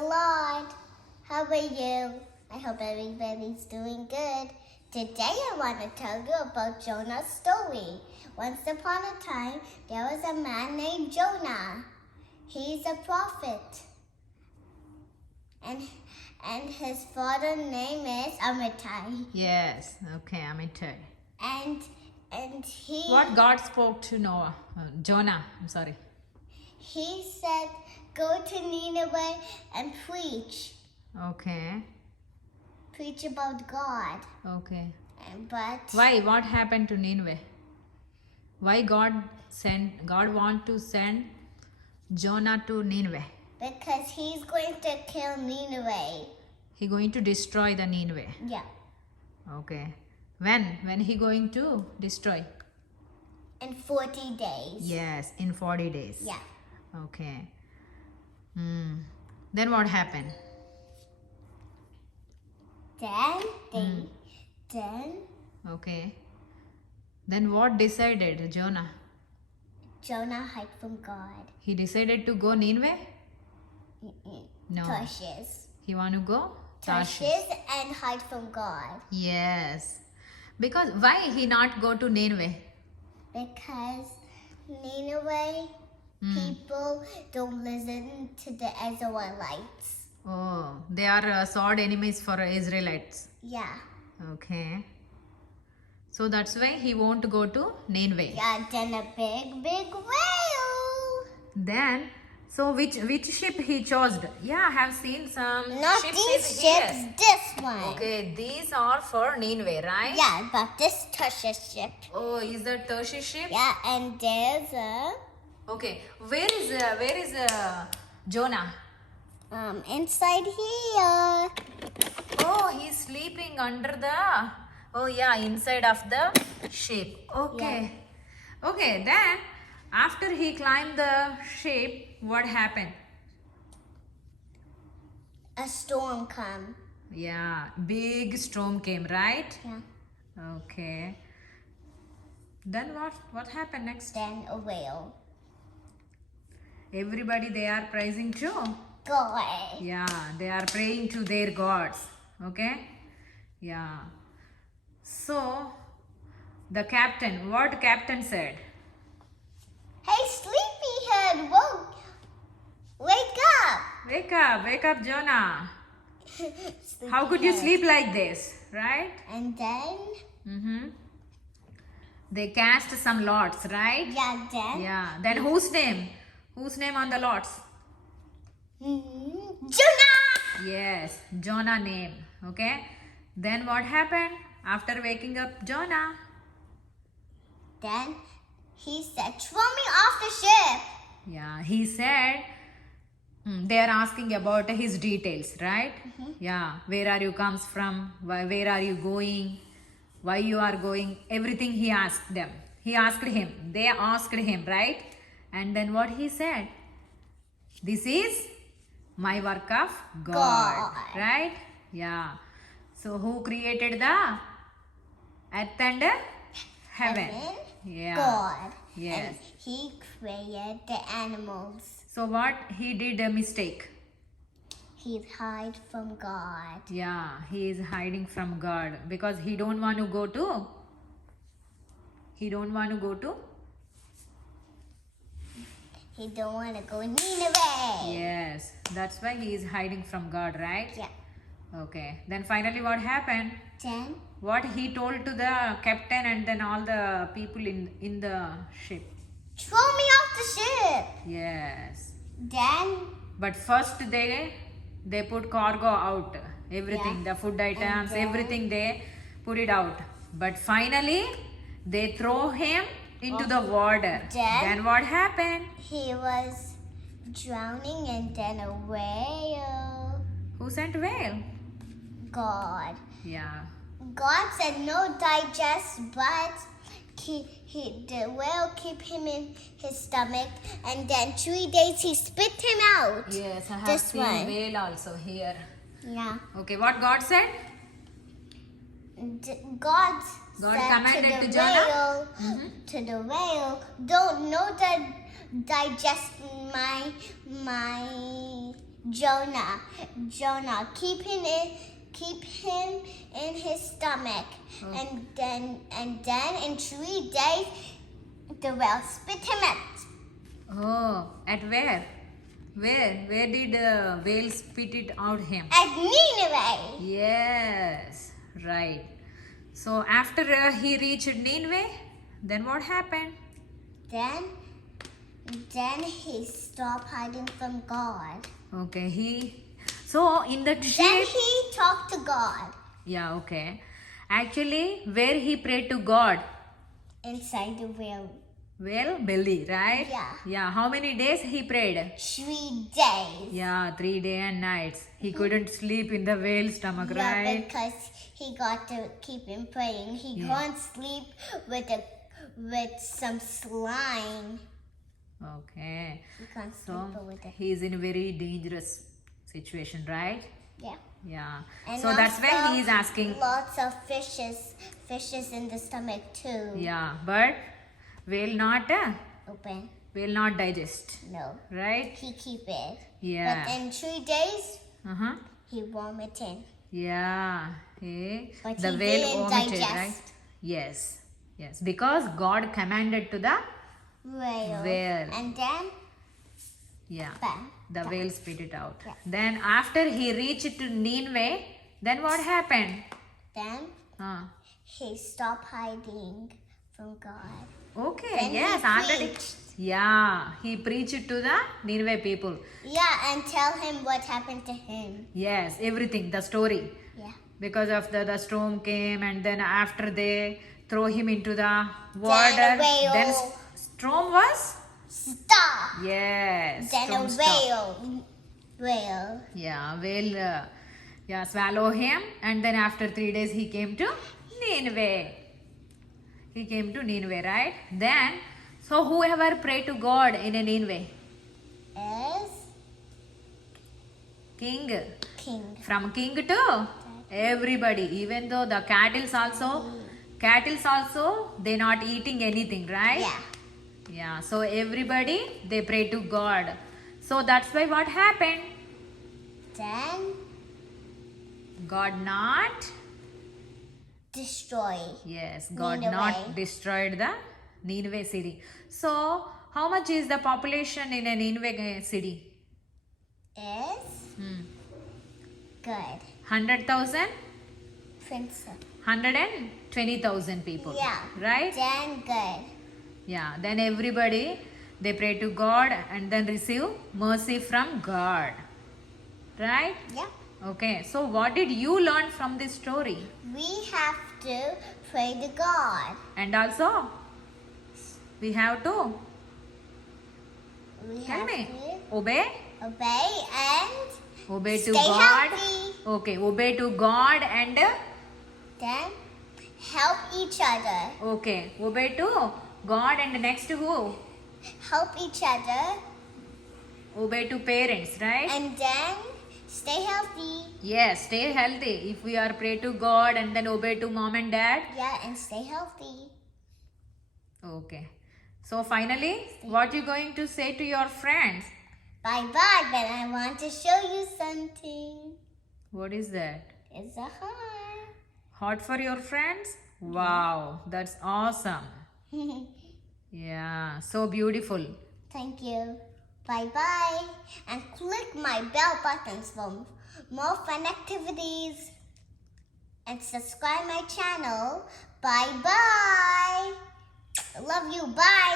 the Lord. How are you? I hope everybody's doing good. Today I want to tell you about Jonah's story. Once upon a time, there was a man named Jonah. He's a prophet. And his father's name is Amittai. Yes, okay, Amittai. And he... What God spoke to Noah? Jonah, I'm sorry. He said, go to Nineveh and preach. Okay. Preach about God. Okay. But... Why? What happened to Nineveh? Why God want to send Jonah to Nineveh? Because he's going to kill Nineveh. He going to destroy the Nineveh. Yeah. Okay. When he going to destroy? In 40 days. Yes, in 40 days. Yeah. Okay. Then what happened? Then Okay. Then what decided Jonah? Jonah hid from God. He decided to go Nineveh? No. Tarshish. He want to go? Tarshish and hide from God. Yes. Because why he not go to Nineveh? Because Nineveh people don't listen to the Israelites. Oh, they are sword enemies for Israelites. Yeah. Okay. So that's why he won't go to Nineveh. Yeah, then a big whale. Then, so which ship he chose? Yeah, I have seen some Not ships these is ships, here. this one. Okay, these are for Nineveh, right? Yeah, but this Tarshish ship. Oh, is that Tarshish ship? Yeah, and there's a Okay, where is Jonah? inside here. Oh, he's sleeping under the. Oh yeah, inside of the ship. Okay. Okay, then after he climbed the ship, what happened? A storm come. Yeah, big storm came, right? Yeah. Okay. Then what happened next? Then a whale. Everybody they are praising too. God. Yeah, they are praying to their gods. Okay? Yeah. So the captain, what captain said? Hey, sleepyhead, wake up. Wake up, Jonah. How could you sleep like this, right? And then? They cast some lots, right? Yeah, then? Yeah. Then whose name? Whose name on the lots? Jonah! Yes, Jonah name. Okay. Then what happened after waking up Jonah? Then he said, throw me off the ship. Yeah, he said, they are asking about his details, right? Yeah, where are you comes from? Where are you going? Why you are going? Everything he asked them. He asked him. They asked him, right? And then what he said? This is my work of God. Right? Yeah. So who created the earth and heaven? Yeah. God. Yes. And he created the animals. So what he did a mistake? He hid from God. Yeah, he is hiding from God because he don't want to go to. He don't want to go to. He don't want to go Nineveh. Yes, that's why he is hiding from God, right? Yeah. Okay. Then finally, what happened? Then What he told to the captain and then all the people in the ship. throw me off the ship. Yes. Then But first they put cargo out. Everything, the food items, then- everything they put it out. But finally, they throw him into the water. Then what happened? he was drowning and then a whale. Who sent whale? God. Yeah. God said no digest, but the whale keep him in his stomach, and then 3 days he spit him out. Yes, I have This seen one. whale also here. Yeah. Okay, what God said? God said commanded to to the Jonah? whale, to the whale, don't know that digest my Jonah. Jonah, keep him in his stomach, Oh. and then in 3 days the whale spit him out. Oh, at where? Where did whale spit it out him? At Nineveh. Yes, right. So after he reached Nineveh, then what happened? Then he stopped hiding from God. Okay, so in that Then ship, he talked to God yeah, okay. Actually, where he prayed to God? inside the whale. Well, belly, right? Yeah. Yeah, how many days he prayed? 3 days. Yeah, 3 days and nights. He couldn't sleep in the whale stomach, Yeah, right? because he got to keep him praying. He Yeah. can't sleep with some slime. Okay. He can't So sleep with it. he is in a very dangerous situation, right? Yeah. Yeah. And So that's why also he is asking. lots of fishes in the stomach too. Yeah, but will not Open. digest, No. right? He keep it. Yeah. But in 3 days, Uh-huh. he vomited. Yeah. Okay. But The he whale didn't vomited, digest. right? Yes. Yes. Because God commanded to the Whale. Whale. And then, yeah. bam. The whale spit it out. Yeah. Then after he reached to Nineveh, then what happened? Then Uh, he stopped hiding from God. okay, Then he yes, already. preached. Yeah, he preached to the Nineveh people. Yeah, and tell him what happened to him. Yes, everything, the story. Yeah. Because of the storm came, and then after they throw him into the water, whale. then storm was? Stop. Yes. Then storm a stopped. whale. Yeah, whale, yeah, swallow him, and then after 3 days he came to Nineveh. He came to Nineveh, right? Then, so whoever prayed to God in a Nineveh, Is king, king. from king to everybody, even though the cattle's also, they not eating anything, right? Yeah. Yeah, so everybody, they pray to God. So that's why what happened? Then God not, destroy. yes, God Nineveh. not destroyed the Nineveh city. So how much is the population in a Nineveh city? Is good. 100,000? Princess. 120,000 people. Yeah. Right? Then good. Yeah. Then everybody, they pray to God and then receive mercy from God. Right? Yeah. Okay. So what did you learn from this story? We have to pray to God. And also, we have to, We tell have me, to obey obey to stay God. healthy. Okay. Obey to God and, Then help each other. okay. Obey to God and next to who? Help each other. Obey to parents, right? And then stay healthy. Yes, stay healthy. If we are pray to God and then obey to mom and dad. Yeah, and stay healthy. Okay. So finally, what you going to say to your friends? Bye-bye, but I want to show you something. What is that? It's a heart. Hot for your friends? Wow, that's awesome. Yeah, so beautiful. Thank you. Bye-bye. And click my bell buttons for more fun activities. And subscribe my channel. Bye-bye. Love you. Bye.